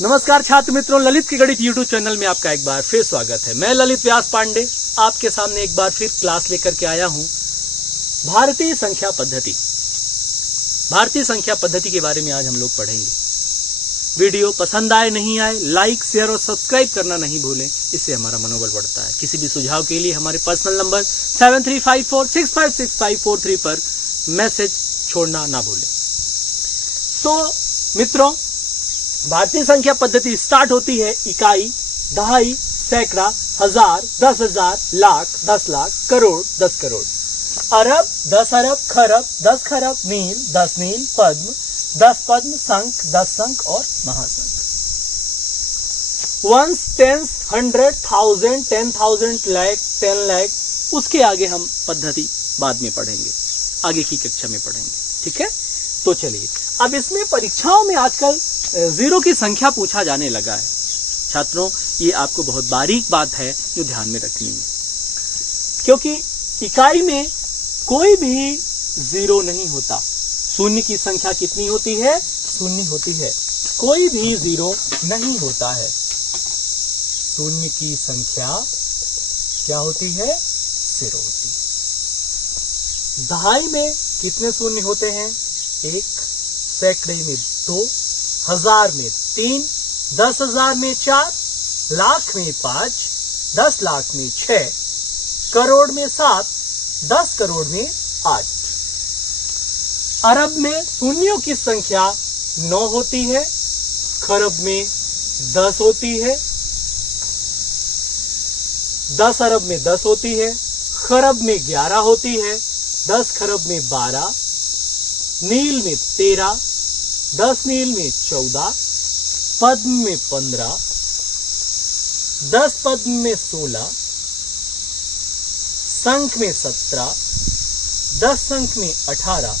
नमस्कार छात्र मित्रों, ललित की गणित यूट्यूब चैनल में आपका एक बार फिर स्वागत है। मैं ललित व्यास पांडे आपके सामने एक बार फिर क्लास लेकर के आया हूं। भारतीय संख्या पद्धति के बारे में आज हम लोग पढ़ेंगे। वीडियो पसंद आए नहीं आए, लाइक शेयर और सब्सक्राइब करना नहीं भूलें, इससे हमारा मनोबल बढ़ता है। किसी भी सुझाव के लिए हमारे पर्सनल नंबर 7354656543 पर मैसेज छोड़ना ना भूलें। तो मित्रों, भारतीय संख्या पद्धति स्टार्ट होती है इकाई, दहाई, सैकड़ा, हजार, 10,000, लाख, 10 लाख, करोड़, 10 करोड़, अरब, 10 अरब, खरब, 10 खरब, नील, 10 नील, पद्म, 10 पद्म, संख, 10 संख और महासंख। वंस, टेंस, 100, 1000, 10,000, लाख, 10 लाख, उसके आगे हम पद्धति बाद में पढ़ेंगे, आगे की कक्षा में पढ़ेंगे। ठीक है, तो चलिए अब इसमें परीक्षाओं में आजकल जीरो की संख्या पूछा जाने लगा है। छात्रों, ये आपको बहुत बारीक बात है जो ध्यान में रखनी है, क्योंकि इकाई में कोई भी जीरो नहीं होता। शून्य की संख्या कितनी होती है? शून्य होती है। कोई भी जीरो नहीं होता है। शून्य की संख्या क्या होती है? जीरो होती है। दहाई में कितने शून्य होते हैं? 1, सैकड़े में 2, हजार में 3, 10,000 में 4, लाख में 5, 10 लाख में 6, करोड़ में 7, 10 करोड़ में 8। अरब में शून्यों की संख्या 9 होती है, खरब में 10 होती है, 10 अरब में 10 होती है, खरब में 11 होती है, 10 खरब में 12, नील में 13, 10 नील में 14, पद्म में 15, 10 पद्म में 16, संख में 17, 10 संख में 18,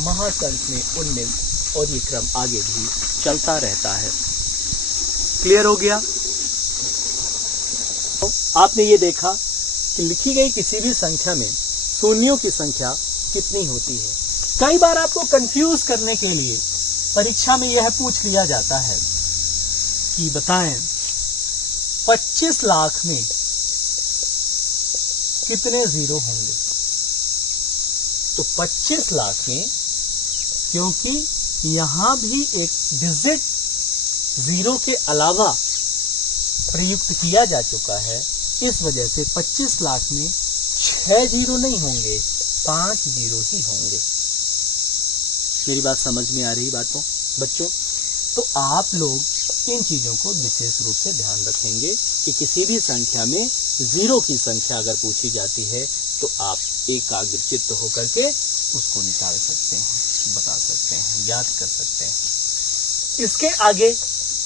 महासंख में 19 और ये क्रम आगे भी चलता रहता है। क्लियर हो गया? तो आपने ये देखा कि लिखी गई किसी भी संख्या में शून्यों की संख्या कितनी होती है। कई बार आपको कंफ्यूज करने के लिए परीक्षा में यह पूछ लिया जाता है कि बताएं 25 लाख में कितने जीरो होंगे। तो 25 लाख में, क्योंकि यहां भी एक डिजिट जीरो के अलावा प्रयुक्त किया जा चुका है, इस वजह से 25 लाख में 6 जीरो नहीं होंगे, 5 जीरो ही होंगे। मेरी बात समझ में आ रही बच्चों? तो आप लोग इन चीजों को विशेष रूप से ध्यान रखेंगे कि किसी भी संख्या में जीरो की संख्या अगर पूछी जाती है तो आप एकाग्रचित्त होकर के उसको निकाल सकते हैं, बता सकते हैं, याद कर सकते हैं। इसके आगे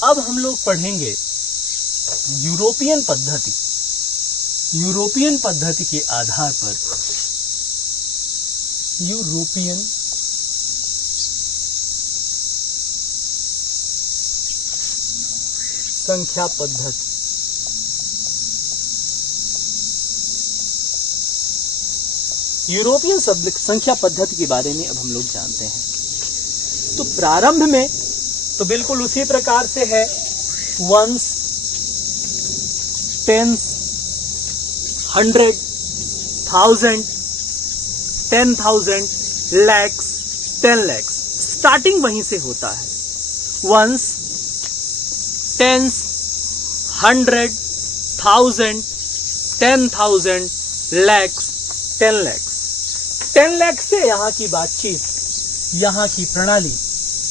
अब हम लोग पढ़ेंगे यूरोपियन पद्धति। यूरोपियन पद्धति के आधार पर यूरोपियन संख्या पद्धति। यूरोपियन संख्या पद्धति के बारे में अब हम लोग जानते हैं। तो प्रारंभ में तो बिल्कुल उसी प्रकार से है, ones, tens, 100, 1000, 10,000, lakhs, 10 lakhs, starting वहीं से होता है। Ones, tens, 100, 1000, 10,000, lakhs, 10 lakhs. 10 लैक्स से यहां की बातचीत, यहां की प्रणाली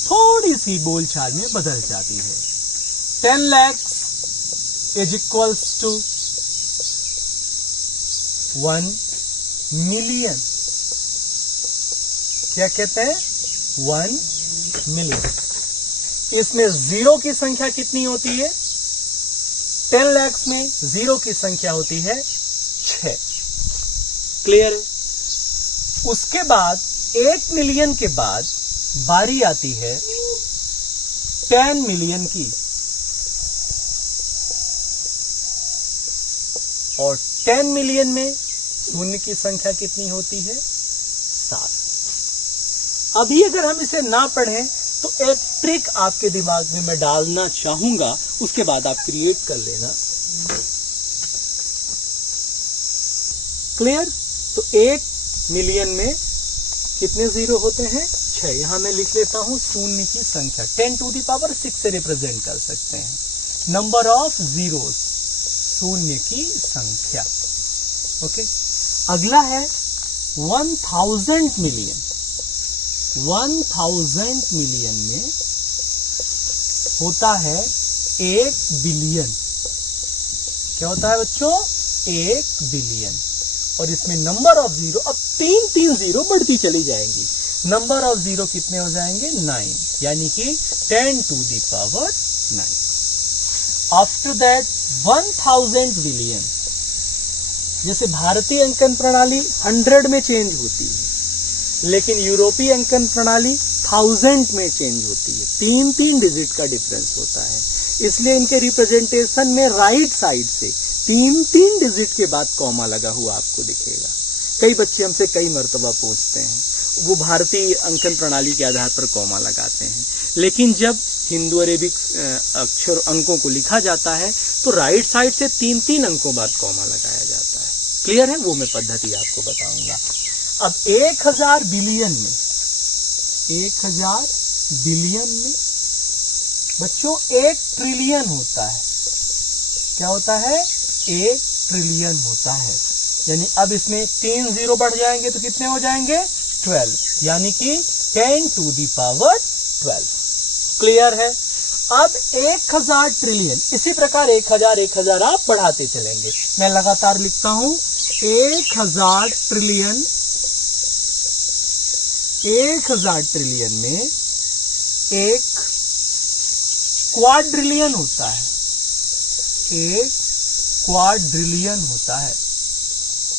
थोड़ी सी बोलचाल में बदल जाती है। 10 lakhs is equals to 1 million. क्या कहते हैं? 1 मिलियन। इसमें जीरो की संख्या कितनी होती है? 10 लैक्स में जीरो की संख्या होती है 6। क्लियर है? उसके बाद 1 मिलियन के बाद बारी आती है 10 मिलियन की, और 10 मिलियन में शून्य की संख्या कितनी होती है? 7। अभी अगर हम इसे ना पढ़ें तो एक ट्रिक आपके दिमाग में मैं डालना चाहूंगा, उसके बाद आप क्रिएट कर लेना। क्लियर? तो 1 मिलियन में कितने जीरो होते हैं? 6। यहां मैं लिख लेता हूं शून्य की संख्या, 10⁶ से रिप्रेजेंट कर सकते हैं। नंबर ऑफ जीरोस, शून्य की संख्या। ओके, अगला है 1000 मिलियन। 1000 मिलियन में होता है 1 बिलियन। क्या होता है बच्चों? 1 बिलियन। और इसमें नंबर ऑफ जीरो, अब 3 जीरो बढ़ती चली जाएंगी। नंबर ऑफ जीरो कितने हो जाएंगे? 9, यानी कि 10⁹ आफ्टर दैट 1000 बिलियन। जैसे भारतीय अंकन प्रणाली 100 में चेंज होती है, लेकिन यूरोपीय अंकन प्रणाली 1000 में चेंज होती है। 3 डिजिट का डिफरेंस होता है, इसलिए इनके रिप्रेजेंटेशन में राइट साइड से 3 डिजिट के बाद कॉमा लगा हुआ आपको दिखेगा। कई बच्चे हमसे कई मर्तबा पूछते हैं, वो भारतीय अंकन प्रणाली के आधार पर कॉमा लगाते हैं, लेकिन जब हिंदू अरेबिक अक्षर अंकों को लिखा जाता है तो राइट साइड से 3 अंकों बाद कॉमा लगाया जाता है। क्लियर है? वो मैं पद्धति आपको बताऊंगा। अब 1000 बिलियन में, 1000 बिलियन में बच्चों 1 ट्रिलियन होता है। क्या होता है? 1 ट्रिलियन होता है। यानी अब इसमें 3 जीरो बढ़ जाएंगे तो कितने हो जाएंगे? 12, यानी कि 10⁻12। क्लियर है? अब 1000 ट्रिलियन, इसी प्रकार 1000 आप बढ़ाते चलेंगे। मैं लगातार लिखता हूं 1000 ट्रिलियन। 1000 ट्रिलियन में 1 क्वाड्रिलियन होता है। 1 क्वाड्रिलियन होता है।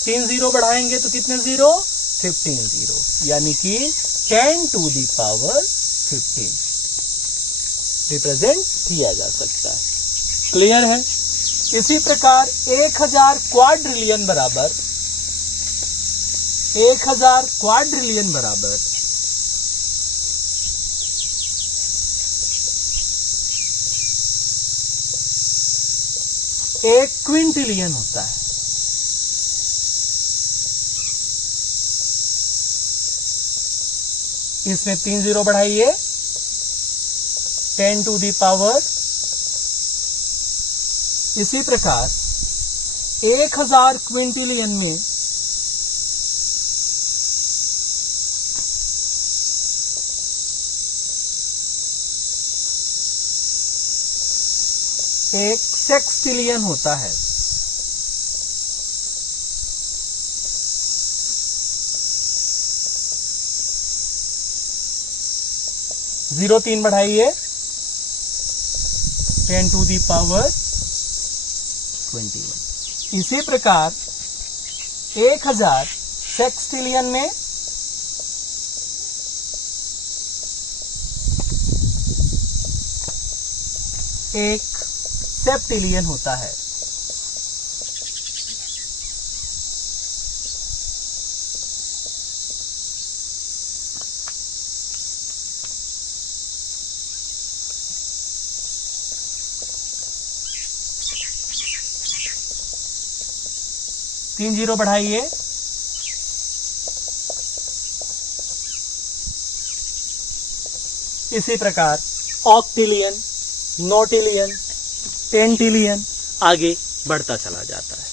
3 जीरो बढ़ाएंगे तो कितने जीरो? 15 जीरो, यानी कि 10⁻15 रिप्रेजेंट किया जा सकता है। क्लियर है? इसी प्रकार 1000 क्वाड्रिलियन बराबर 1000 क्वाड्रिलियन बराबर 1 क्विंटिलियन होता है। इसमें 3 जीरो बढ़ाइए, 10⁻। इसी प्रकार 1000 क्विंटिलियन में 1 सेक्सटिलियन होता है। जीरो 3 बढ़ाइए, 10⁻21। इसी प्रकार 1000 सेक्सटिलियन में 1 सेप्टिलियन होता है। तीन जीरो बढ़ाइए, इसी प्रकार ऑक्टिलियन, नोटिलियन, टेंटिलियन आगे बढ़ता चला जाता है।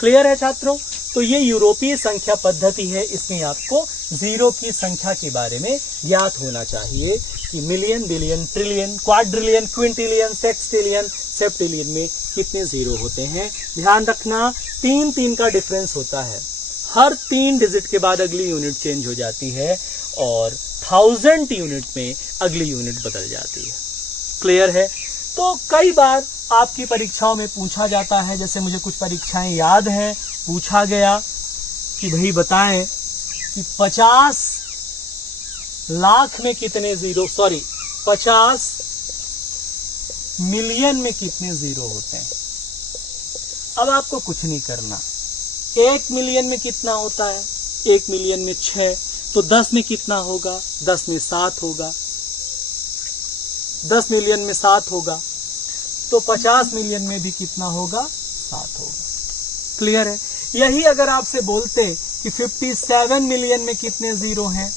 क्लियर है छात्रों? तो ये यूरोपीय संख्या पद्धति है। इसमें आपको जीरो की संख्या के बारे में ज्ञात होना चाहिए कि million, billion, trillion, quadrillion, quintillion, sextillion, septillion में कितने जीरो होते हैं। ध्यान रखना 3 का डिफरेंस होता है। हर 3 डिजिट के बाद अगली यूनिट चेंज हो जाती है और 1000 यूनिट में अगली यूनिट बदल जाती है। क्लियर है? तो कई बार आपकी परीक्षाओं में पूछा जाता है, जैसे मुझे कुछ परीक्षाएं याद हैं, पूछा गया कि भाई बताएं कि 50 लाख में कितने जीरो, 50 मिलियन में कितने जीरो होते हैं। अब आपको कुछ नहीं करना। 1 मिलियन में कितना होता है? 1 मिलियन में 6, तो 10 में कितना होगा? 10 में 7 होगा। 10 मिलियन में 7 होगा, तो 50 मिलियन में भी कितना होगा? 7 होगा। क्लियर है? यही अगर आपसे बोलते कि 57 मिलियन में कितने जीरो हैं,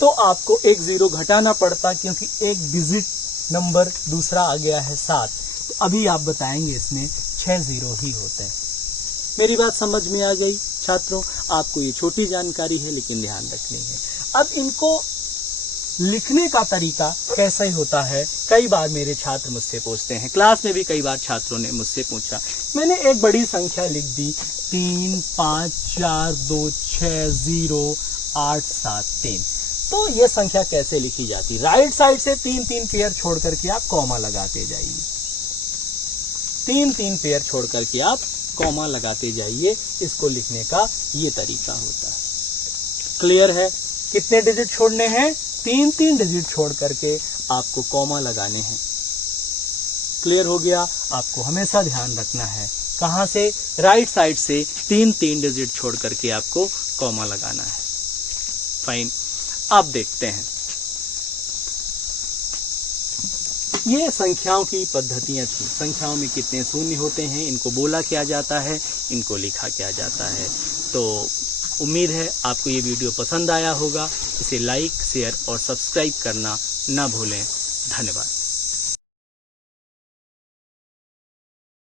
तो आपको एक जीरो घटाना पड़ता, क्योंकि एक डिजिट नंबर दूसरा आ गया है 7। तो अभी आप बताएंगे इसमें 6 जीरो ही होते हैं। मेरी बात समझ में आ गई छात्रों? आपको ये छोटी जानकारी है लेकिन ध्यान रखनी है। अब इनको लिखने का तरीका कैसे होता है, कई बार मेरे छात्र मुझसे पूछते हैं, क्लास में भी कई बार छात्रों ने मुझसे पूछा। मैंने एक बड़ी संख्या लिख दी 3 5 4 2 6 0 8 7 3। तो ये संख्या कैसे लिखी जाती? राइट साइड से 3 पेयर छोड़ करके आप कॉमा लगाते जाइए। 3 पेयर छोड़ करके आप कॉमा लगाते जाइए। इसको लिखने का ये तरीका होता है। क्लियर है? कितने डिजिट छोड़ने हैं? 3 डिजिट छोड़ करके आपको कॉमा लगाने हैं। क्लियर हो गया? आपको हमेशा ध्यान रखना है, कहां से? राइट साइड से 3 डिजिट छोड़ करके आपको कॉमा लगाना है। फाइन। अब देखते हैं ये संख्याओं की पद्धतियां थी। संख्याओं में कितने शून्य होते हैं, इनको बोला क्या जाता है, इनको लिखा क्या जाता है। तो उम्मीद है आपको ये वीडियो पसंद आया होगा। इसे लाइक, शेयर और सब्सक्राइब करना ना भूलें। धन्यवाद।